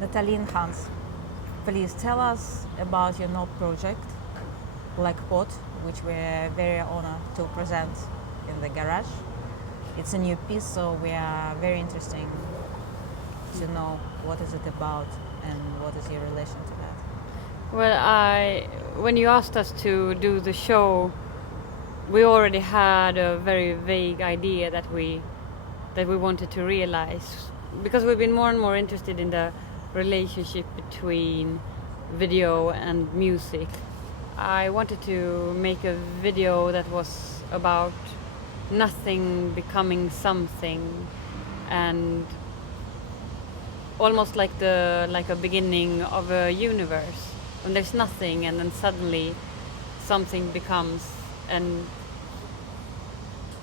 Nathalie and Hans, please tell us about your note project, Black Pot, which we're very honored to present in the Garage. It's a new piece, so we are very interested to know what is it about and what is your relation to that. Well, when you asked us to do the show, we already had a very vague idea that we wanted to realize, because we've been more and more interested in the relationship between video and music. I wanted to make a video that was about nothing becoming something, and almost like a beginning of a universe. When there's nothing and then suddenly something becomes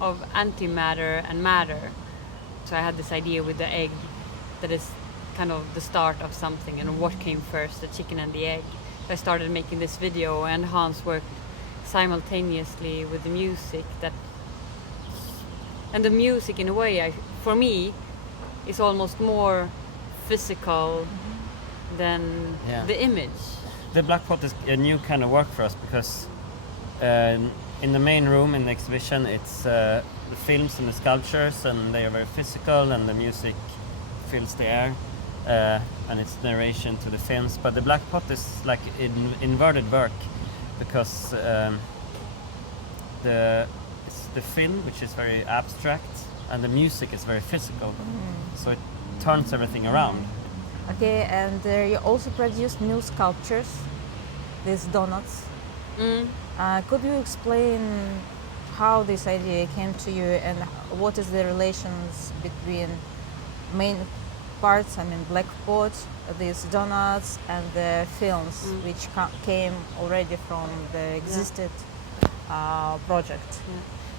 of antimatter and matter. So I had this idea with the egg that is kind of the start of something, and what came first, the chicken and the egg. I started making this video, and Hans worked simultaneously with the music. And the music, in a way, for me, is almost more physical than the image. The Black Pot is a new kind of work for us because in the main room in the exhibition it's the films and the sculptures, and they are very physical, and the music fills the air and it's narration to the films. But the Black Pot is like inverted work because it's the film, which is very abstract, and the music is very physical, so it turns everything around. Okay, and you also produced new sculptures, these donuts. Could you explain how this idea came to you, and what is the relations between main parts, I mean Black Pot, these donuts, and the films, which came already from the existed project?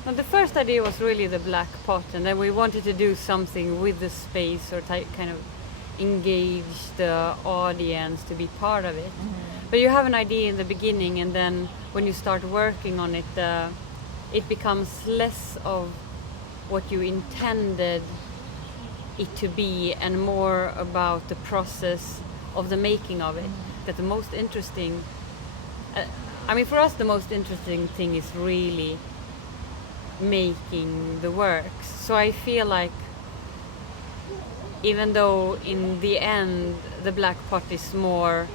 Well, the first idea was really the Black Pot, and then we wanted to do something with the space, or kind of engage the audience to be part of it. But you have an idea in the beginning, and then when you start working on it, it becomes less of what you intended it to be and more about the process of the making of it. That the most interesting, for us the most interesting thing is really making the works. So I feel like even though in the end the Black Pot is more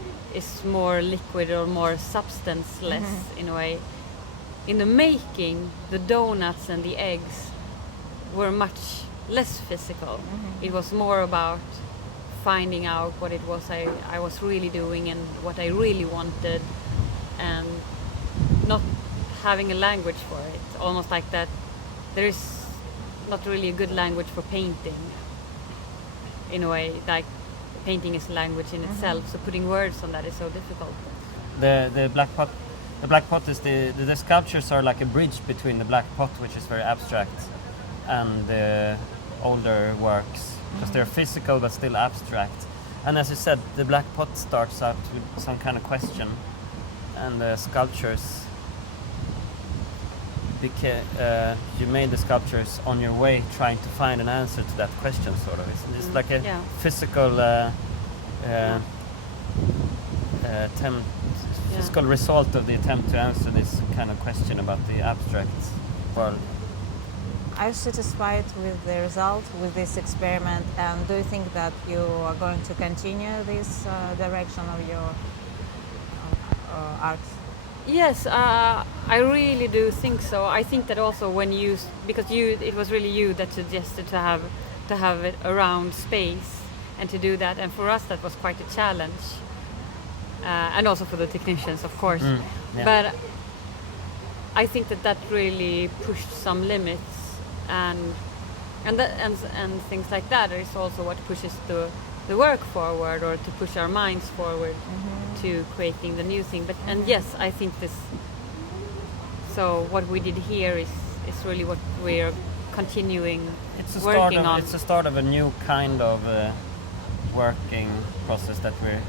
liquid or more substanceless in a way, in the making the donuts and the eggs were much less physical. It was more about finding out what it was I was really doing and what I really wanted, and not having a language for it. Almost like that there is not really a good language for painting. In a way, like painting is a language in itself, so putting words on that is so difficult. The Black Pot is the sculptures are like a bridge between the Black Pot, which is very abstract, and the older works, because they're physical but still abstract. And as you said, the Black Pot starts out with some kind of question, and the sculptures, you made the sculptures on your way trying to find an answer to that question, sort of. It's like a physical attempt, physical result of the attempt to answer this kind of question about the abstract world. Are you satisfied with the result, with this experiment, and do you think that you are going to continue this direction of your art? Yes, I really do think so. I think that also because it was really you that suggested to have it around space and to do that, and for us that was quite a challenge, and also for the technicians, of course. But I think that really pushed some limits, and things like that is also what pushes the work forward, or to push our minds forward to creating the new thing. But and yes, I think this. So what we did here is really what we're continuing working on. It's the start of a new kind of working process that we're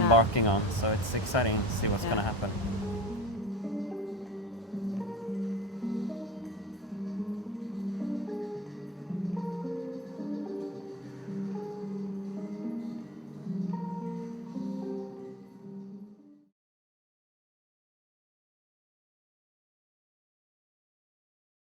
embarking on. So it's exciting to see what's going to happen.